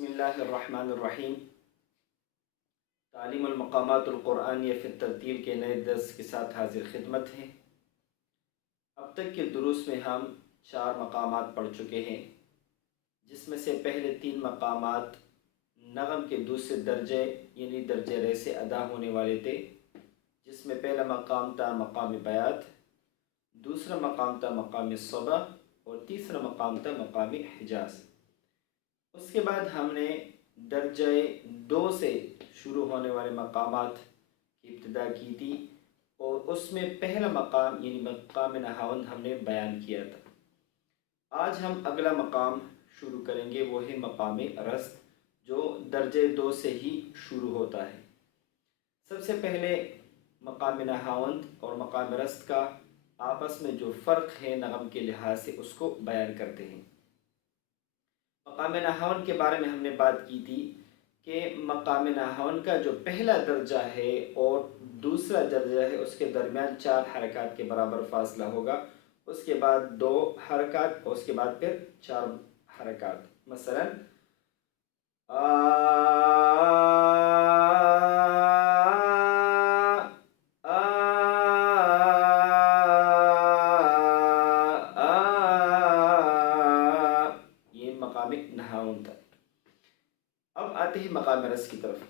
बिस्मिल्लाहिर्रहमानिर्रहीम। तालीमुल मक़ामातुल क़ुरआनिया फ़ी तरतील के नए दर्स के साथ हाज़िर खिदमत हैं। अब तक के दुरूस में हम 4 मक़ामात पढ़ चुके हैं, जिसमें से पहले 3 मक़ामात नग़म के दूसरे दर्जे यानी दर्जे रे से अदा होने वाले थे, जिसमें पहला मक़ाम था मक़ाम बयात, दूसरा मक़ाम था मक़ाम सबा और तीसरा मक़ाम था मक़ाम हिजाज़। उसके बाद हमने दर्जे 2 से शुरू होने वाले मक़ामात की इब्तिदा की थी और उसमें पहला मक़ाम यानी मक़ाम नहावंद हमने बयान किया था। आज हम अगला मक़ाम शुरू करेंगे, वो है मक़ाम रस्त, जो दर्जे 2 से ही शुरू होता है। सबसे पहले मक़ाम नहावंद और मक़ाम रस्त का आपस में जो फ़र्क है नग़म के लिहाज से, उसको बयान करते हैं। मक़ाम नहावंद के बारे में हमने बात की थी कि मक़ाम नहावंद का जो पहला दर्जा है और दूसरा दर्जा है, उसके दरमियान 4 हरकत के बराबर फ़ासला होगा, उसके बाद 2 हरकत और उसके बाद फिर 4 हरकत। मसलन ये मक़ाम नहावंद था। अब आते हैं मक़ाम रस की तरफ।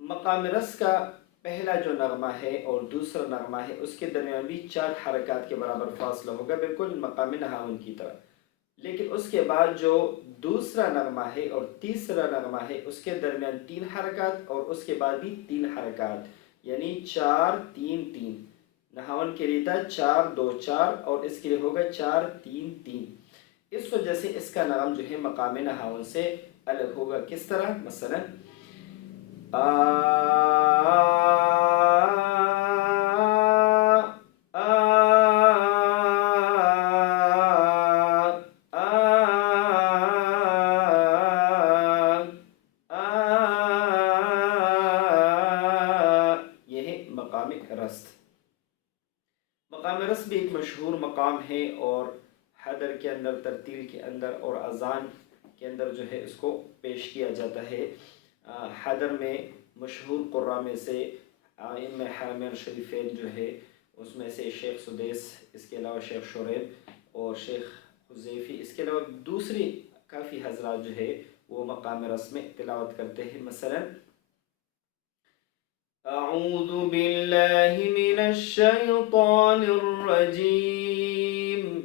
मक़ाम रस का पहला जो नगमा है और दूसरा नगमा है, उसके दरमियान भी 4 हरकत के बराबर फासला होगा, बिल्कुल मक़ाम नहावंद की तरह। लेकिन उसके बाद जो दूसरा नगमा है और तीसरा नगमा है, उसके दरमियान 3 हरकत और उसके बाद भी 3 हरकत, यानी 4 3 3। नहावंद के लिए था 4 2 4 और इसके लिए होगा 4 3 3। इस वजह से इसका नाम जो है मक़ाम नहावंद से अलग होगा। किस तरह? मसलन यह है मक़ाम रस्त। मक़ाम रस्त भी एक मशहूर मक़ाम है और हदर के अंदर, तरतील के अंदर और अज़ान के अंदर जो है इसको पेश किया जाता है। हदर में मशहूर क़ुर्रा में से इमाम हरमैन शरीफैन जो है उसमें से शेख सुदैस, इसके अलावा शेख शुरैब और शेख हुज़ैफ़ी, इसके अलावा दूसरी काफ़ी हज़रात जो है वो मक़ाम रस्त में तिलावत करते हैं। मसलन अऊज़ु बिल्लाहि मिनश शैतानिर रजीम,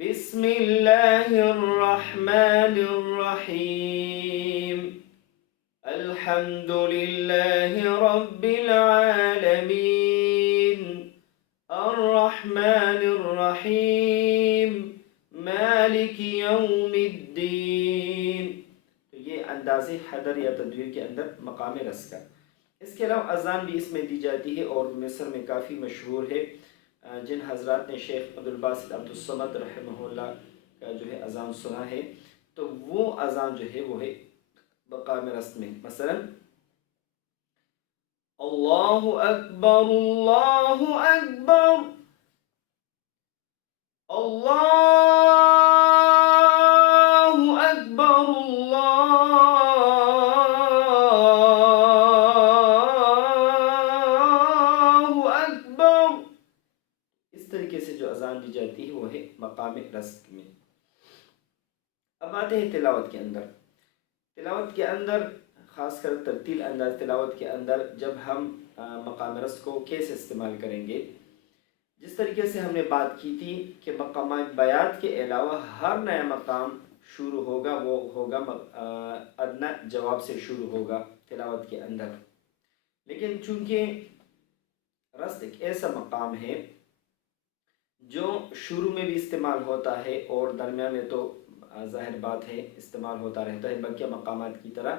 बिस्मिल्लाहिर रहमानिर रहीम, अल्हम्दुलिल्लाहि रब्बिल आलमीन, अर्रहमानिर रहीम, मालिकि यौमिद्दीन। तो ये अंदाज़े हदर या तदवीर के अंदर मक़ाम रस का। इसके अलावा अज़ान भी इसमें दी जाती है और मिस्र में काफ़ी मशहूर है। जिन हज़रात ने शेख अब्दुल बासित अब्दुल समद रहमहुल्लाह का जो है अज़ान सुना है, तो वो अज़ान जो है वो है मक़ाम रस्त में। मसलन अल्लाहु अकबर, अल्लाहु अकबर, अल्लाहु अकबर, अल्लाहु अकबर। इस तरीके से जो अज़ान दी जाती है वो है मक़ाम रस्त में। अब आते हैं तिलावत के अंदर। तिलावत के अंदर ख़ासकर तरतील अंदाज तिलावत के अंदर जब हम मक़ाम रस्त को कैसे इस्तेमाल करेंगे, जिस तरीके से हमने बात की थी कि मक़ाम बयात के अलावा हर नया मक़ाम शुरू होगा वो होगा अदना जवाब से शुरू होगा तिलावत के अंदर। लेकिन चूँकि रस्त एक ऐसा मक़ाम है जो शुरू में भी इस्तेमाल होता है और दरमियान में तो ज़ाहिर बात है इस्तेमाल होता रहता है बाकी मक़ामात की तरह,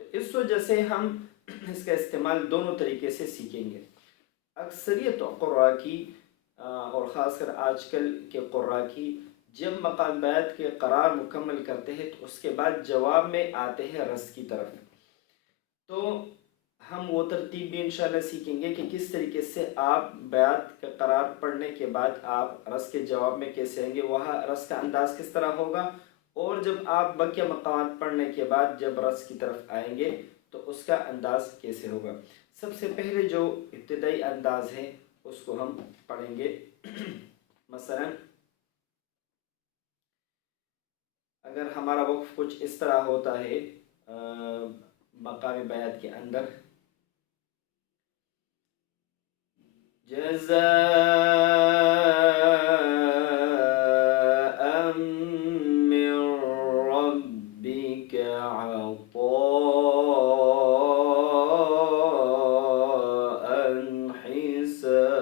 तो इस वजह से हम इसका इस्तेमाल दोनों तरीके से सीखेंगे। अक्सरियत क़ुर्रा की और ख़ासकर आजकल के क़ुर्रा की जब मक़ाम बयात के क़रार मुकम्मल करते हैं तो उसके बाद जवाब में आते हैं रस की तरफ। तो हम वो तरतीब भी इंशाल्लाह सीखेंगे कि किस तरीके से आप बयात का क़रार पढ़ने के बाद आप रस के जवाब में कैसे आएंगे, वह रस का अंदाज़ किस तरह होगा और जब आप बकिया मकामात पढ़ने के बाद जब रस की तरफ आएंगे तो उसका अंदाज़ कैसे होगा। सबसे पहले जो इब्तिदाई अंदाज़ है उसको हम पढ़ेंगे। मसलन अगर हमारा वक्फ कुछ इस तरह होता है मकामी बयात के अंदर, जज़ाअन मिन रब्बिक अताअन हिसाबा।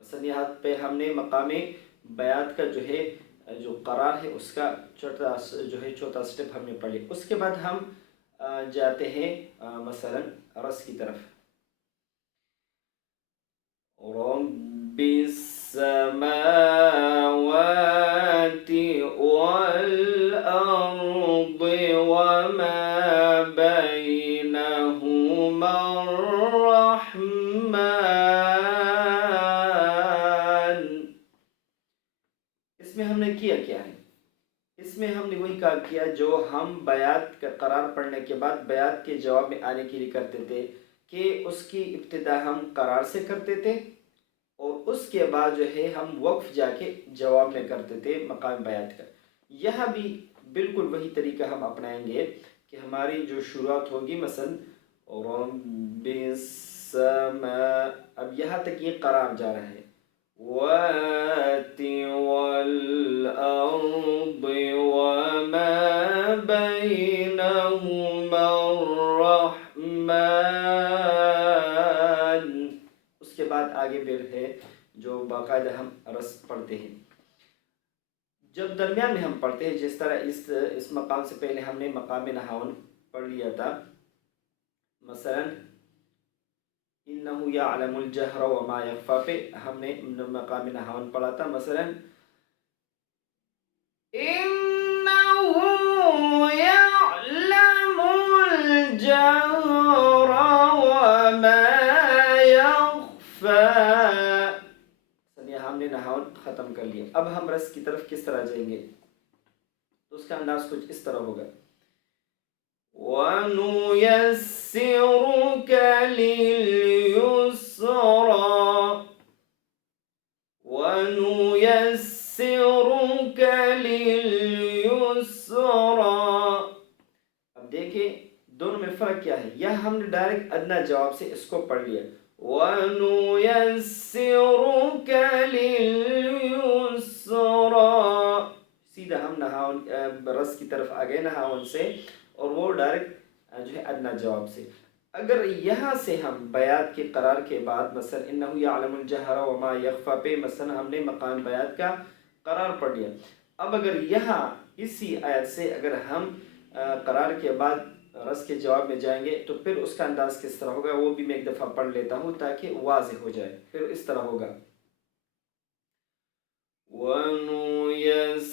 मसलन यहाँ पे हमने मकामी बयात का जो करार है उसका चौथा स्टेप हमने पढ़ लिया। उसके बाद हम जाते हैं मसलन रस की तरफ। रब्बिस समावाति वल अर्दि वमा बैनहुमा अर्रहमान। इसमें हमने किया क्या है? इसमें हमने वही काम किया जो हम बयात का करार पढ़ने के बाद बयात के जवाब में आने के लिए करते थे कि उसकी इब्तिदा हम करार से करते थे और उसके बाद जो है हम वक्फ जाके जवाब में करते थे मकाम बयात का। यह भी बिल्कुल वही तरीका हम अपनाएंगे कि हमारी जो शुरुआत होगी मसलन अब यहाँ तक ये करार जा रहा है वाति वल अर्दि वमा बैनहुमा अर्रहमान। उसके बाद आगे फिर है जो बाकायदा हम रस पढ़ते हैं। जब दरमियान में हम पढ़ते हैं, जिस तरह इस मकाम से पहले हमने मकाम नहावन पढ़ लिया था, मसलन इन्नहु यअलमुल जहरा व मा यख्फा पे हमने मकाम नहावन पढ़ा था। मसलन इन्नहु यअलमुल जहरा व मा यख्फा। हमने नहावन ख़त्म कर लिया। अब हम रस की तरफ किस तरह जाएंगे तो उसका अंदाज कुछ इस तरह होगा। वनुयस्सिरुक लिलयुस्रा वनुयस्सिरुक लिलयुस्रा। अब देखिए दोनों में फ़र्क क्या है। यह हमने डायरेक्ट अदना जवाब से इसको पढ़ लिया वनुयस्सिरुक लिलयुस्रा। सीधा हम नहावन रस की तरफ आ गए नहावन से और वो डायरेक्ट जो है अदना जवाब से। अगर यहाँ से हम बयात के करार के बाद मसलन इन्नहु यअलमुल जहरा व मा यख्फा पे मसलन हमने मकाम बयात का करार पढ़ लिया। अब अगर यहाँ इसी आयत से अगर हम करार के बाद रस के जवाब में जाएंगे तो फिर उसका अंदाज किस तरह होगा वो भी मैं एक दफ़ा पढ़ लेता हूँ ताकि वाज़ेह हो जाए। फिर इस तरह होगा वनुयस्सिरुक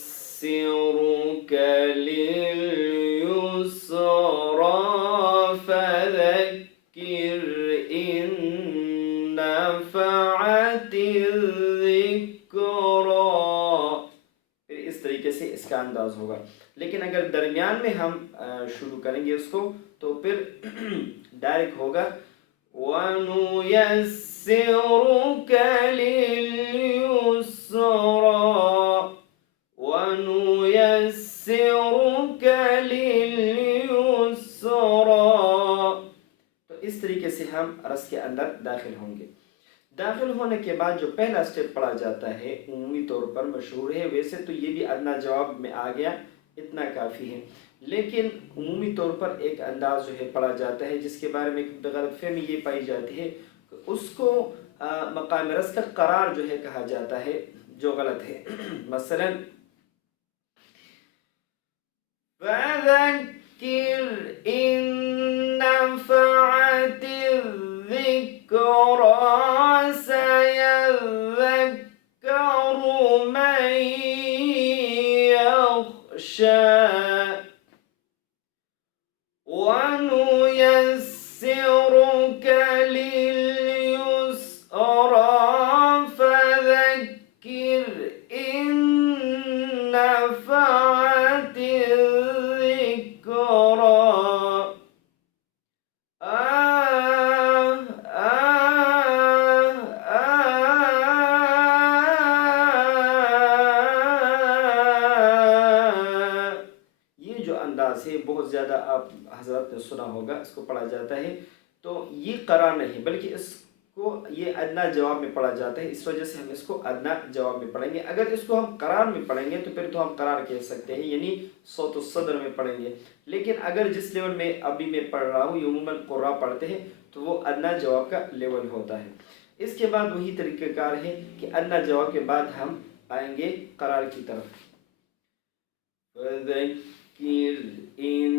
लिलयुस्रा फज़क्किर इन नफ़अतिज़्ज़िक्रा। फिर इस तरीके से इसका अंदाज होगा। लेकिन अगर दरमियान में हम शुरू करेंगे उसको तो फिर डायरेक्ट होगा वनुयस्सिरुक लिलयुस्रा वनुयस्सिरुक लिलयुस्रा। तो इस तरीके से हम रस के अंदर दाखिल होंगे। दाखिल होने के बाद जो पहला स्टेप पढ़ा जाता है उम्मी तौर पर मशहूर है, वैसे तो ये भी अदना जवाब में आ गया, इतना काफ़ी है। लेकिन उम्मी तौर पर एक अंदाज जो है पढ़ा जाता है जिसके बारे में गलतफहमी ये पाई जाती है कि उसको मकाम रस का करार जो है कहा जाता है, जो गलत है। मसलन फज़क्किर इन नफ़अतिज़्ज़िक्रा सयज़्ज़क्करु मन यख़शा वनुयस्सिरुक लिलयुस्रा फज़क्किर इन अंदाज़ है, बहुत ज़्यादा आप हज़रत ने सुना होगा, इसको पढ़ा जाता है। तो ये क़रार नहीं, बल्कि इसको ये अदना जवाब में पढ़ा जाता है, इस वजह से हम इसको अदना जवाब में पढ़ेंगे। अगर इसको हम क़रार में पढ़ेंगे तो फिर तो हम क़रार कह सकते हैं, यानी सौत सदर में पढ़ेंगे। लेकिन अगर जिस लेवल में अभी मैं पढ़ रहा हूँ, ये उम्मन क़ुर्रा पढ़ते हैं, तो वो अदना जवाब का लेवल होता है। इसके बाद वही तरीक़ाकार है कि अदना जवाब के बाद हम आएंगे क़रार की तरफ। फ़ज़क्किर इन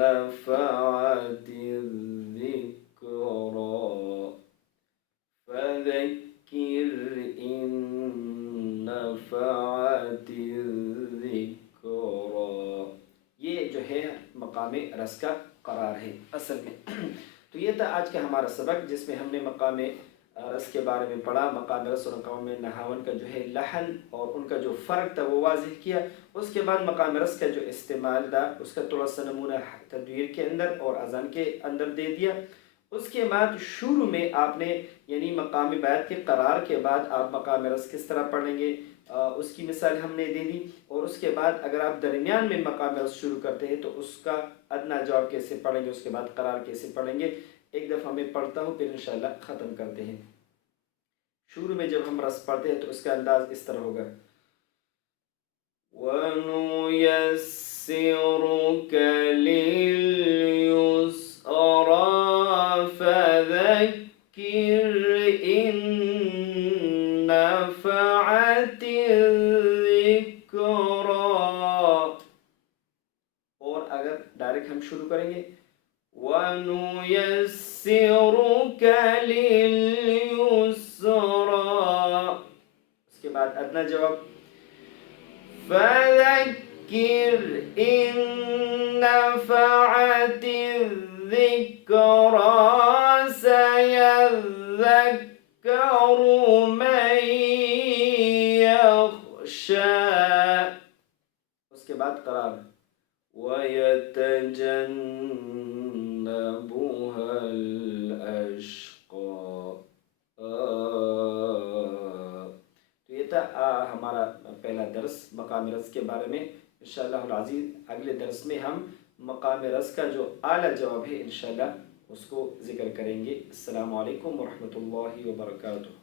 नफ़अतिज़ ज़िक्रा, फ़ज़क्किर इन नफ़अतिज़ ज़िक्रा। ये जो है मकाम रस का क़रार है असल में। तो ये था आज का हमारा सबक, जिसमें हमने मकाम रस के बारे में पढ़ा। मकाम रस और मकाम नहावन का जो है लहन और उनका जो फ़र्क था वो वाज़ेह किया। उसके बाद मकाम रस का जो इस्तेमाल था उसका थोड़ा सा नमूना तदवीर के अंदर और अज़ान के अंदर दे दिया। उसके बाद शुरू में आपने यानी मकाम बैत के क़रार के बाद आप मकाम रस किस तरह पढ़ेंगे उसकी मिसाल हमने दे दी। और उसके बाद अगर आप दरमियान में मकाम रस शुरू करते हैं तो उसका अदना जवाब कैसे पढ़ेंगे, उसके बाद क़रार कैसे पढ़ेंगे, एक दफ़ा मैं पढ़ता हूँ फिर इंशाअल्लाह ख़त्म करते हैं। शुरू में जब हम रस पढ़ते हैं तो उसका अंदाज़ इस तरह होगा। वनुयस्सिरुक लिल-युस्रा फ़ज़क्किर इन नफ़अतिज़-ज़िक्रा। और अगर डायरेक्ट हम शुरू करेंगे, वनुयस्सिरुक लिल-युस्रा, उसके बाद अदना जवाब, फ़ज़क्किर इन नफ़अतिज़-ज़िक्रा सयज़्ज़क्करु मन यख़शा। उसके बाद क़रार, वयतजन्नबुहल अश्क़ा। तो ये था हमारा पहला दर्स मकाम रस के बारे में। इंशाअल्लाह अज़ीज़ अगले दर्स में हम मकाम रस का जो आला जवाब है इंशाअल्लाह उसको ज़िक्र करेंगे। अस्सलामु अलैकुम व रहमतुल्लाहि व बरकातुहू।